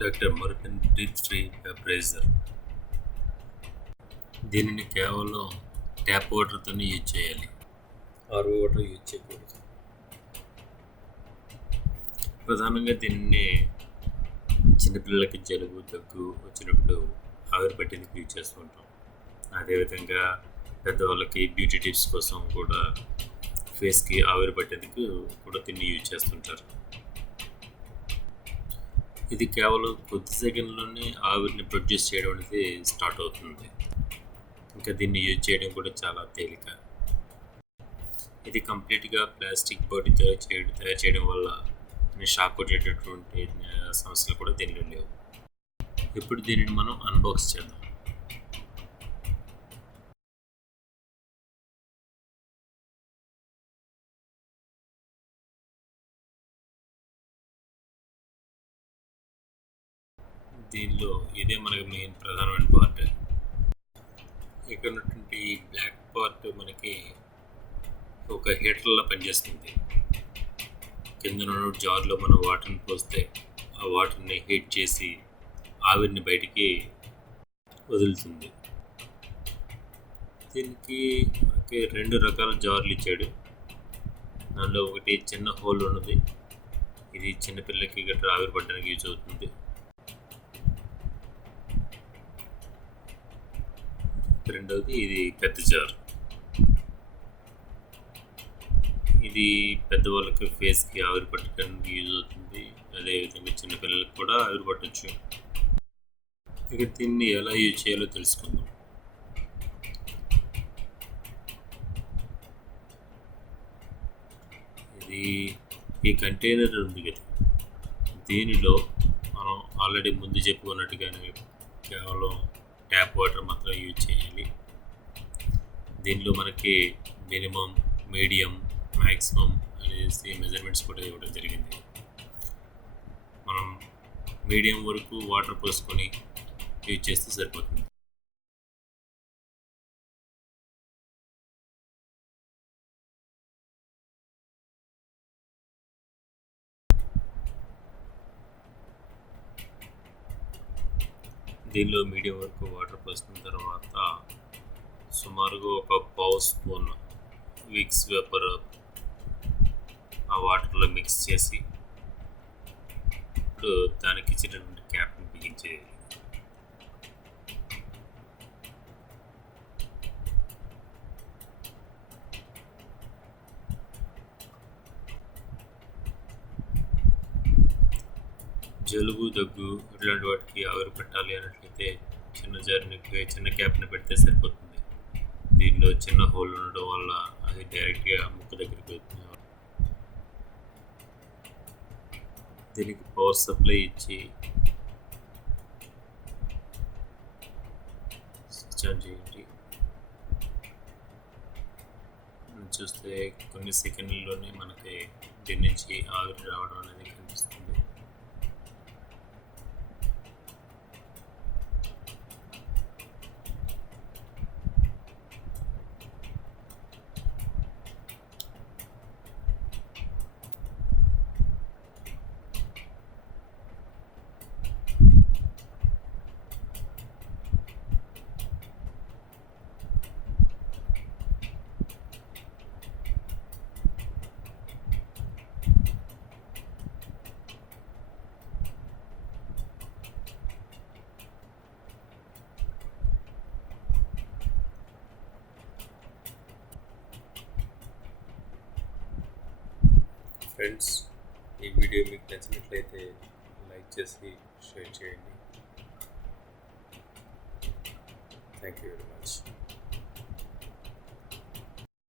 Doctor Morepen breathe free vaporiser. దీనిని కేవలం tap వాటర్తోనే యూజ్ చేయాలి, ఆర్ఓ వాటర్ యూజ్ చేయకూడదు. ప్రధానంగా దీనిని చిన్నపిల్లలకి జలుబు దగ్గు వచ్చినప్పుడు ఆవిరి పట్టేందుకు యూజ్ చేస్తూ ఉంటాం. అదేవిధంగా పెద్దవాళ్ళకి బ్యూటీ టిప్స్ కోసం కూడా ఫేస్కి ఆవిరి పట్టేందుకు కూడా దీన్ని యూజ్ చేస్తుంటారు. ఇది కేవలం కొద్ది సెకండ్లోనే ఆవిరిని ప్రొడ్యూస్ చేయడం అనేది స్టార్ట్ అవుతుంది. ఇంకా దీన్ని యూజ్ చేయడం కూడా చాలా తేలిక. ఇది కంప్లీట్గా ప్లాస్టిక్ బాడీ తయారు చేయడం వల్ల షాక్ కొట్టేటటువంటి సమస్యలు కూడా దీనిలో లేవు. ఇప్పుడు దీనిని మనం అన్బాక్స్ చేద్దాం. దీనిలో ఇదే మనకి మెయిన్ ప్రధానమైన పార్ట్. ఇక్కడ ఉన్నటువంటి బ్లాక్ పార్ట్ మనకి ఒక హీటర్లా పనిచేస్తుంది. కింద ఉన్న జార్లో మనం వాటర్ని పోస్తే ఆ వాటర్ని హీట్ చేసి ఆవిరిని బయటికి వదులుతుంది. దీనికి మనకి 2 రకాల జార్లు ఇచ్చాడు. దానిలో ఒకటి చిన్న హోల్ ఉన్నది, ఇది చిన్నపిల్లలకి గట్రా ఆవిరి పట్టడానికి యూజ్ అవుతుంది. రెండవది ఇది పెద్ద జార్. ఇది పెద్దవాళ్ళకి ఫేస్కి ఆవిరి పట్టడానికి యూజ్ అవుతుంది. అదేవిధంగా చిన్నపిల్లలకి కూడా ఆవిరి పట్టచ్చు. ఇక దీన్ని ఎలా యూజ్ చేయాలో తెలుసుకుందాం. ఇది ఈ కంటైనర్ ఉంది కదా, దీనిలో మనం ఆల్రెడీ ముందు చెప్పుకున్నట్టుగానే కేవలం ట్యాప్ వాటర్ మాత్రం యూజ్ చేయాలి. దీనిలో మనకి మినిమం, మీడియం, మ్యాక్సిమం అనేసి మెజర్మెంట్స్ కూడా ఇవ్వడం జరిగింది. మనం మీడియం వరకు వాటర్ పోసుకొని యూజ్ చేస్తే సరిపోతుంది. దీనిలో మీడియం వరకు వాటర్ పోసిన తర్వాత సుమారుగా ఒక పావు స్పూన్ విక్స్ వేపర్ ఆ వాటర్లో మిక్స్ చేసి ఇప్పుడు దానికి ఇచ్చినటువంటి క్యాప్ని బిగించేయాలి. జలుబు, దగ్గు ఇట్లాంటి వాటికి ఆవిరి పెట్టాలి అన్నట్లయితే చిన్న క్యాప్ని పెడితే సరిపోతుంది. దీనిలో చిన్న హోల్ ఉండడం వల్ల అది డైరెక్ట్గా ముక్కు దగ్గరికి వెళ్తుంది. దీనికి పవర్ సప్లై ఇచ్చి స్విచ్ ఆన్ చేయండి. చూస్తే కొన్ని సెకండ్లలోనే మనకి దీని నుంచి ఆవిరి రావడం అనేది కనిపిస్తుంది. ఫ్రెండ్స్, ఈ వీడియో మీకు నచ్చినట్లయితే లైక్ చేసి షేర్ చేయండి. Thank you very much.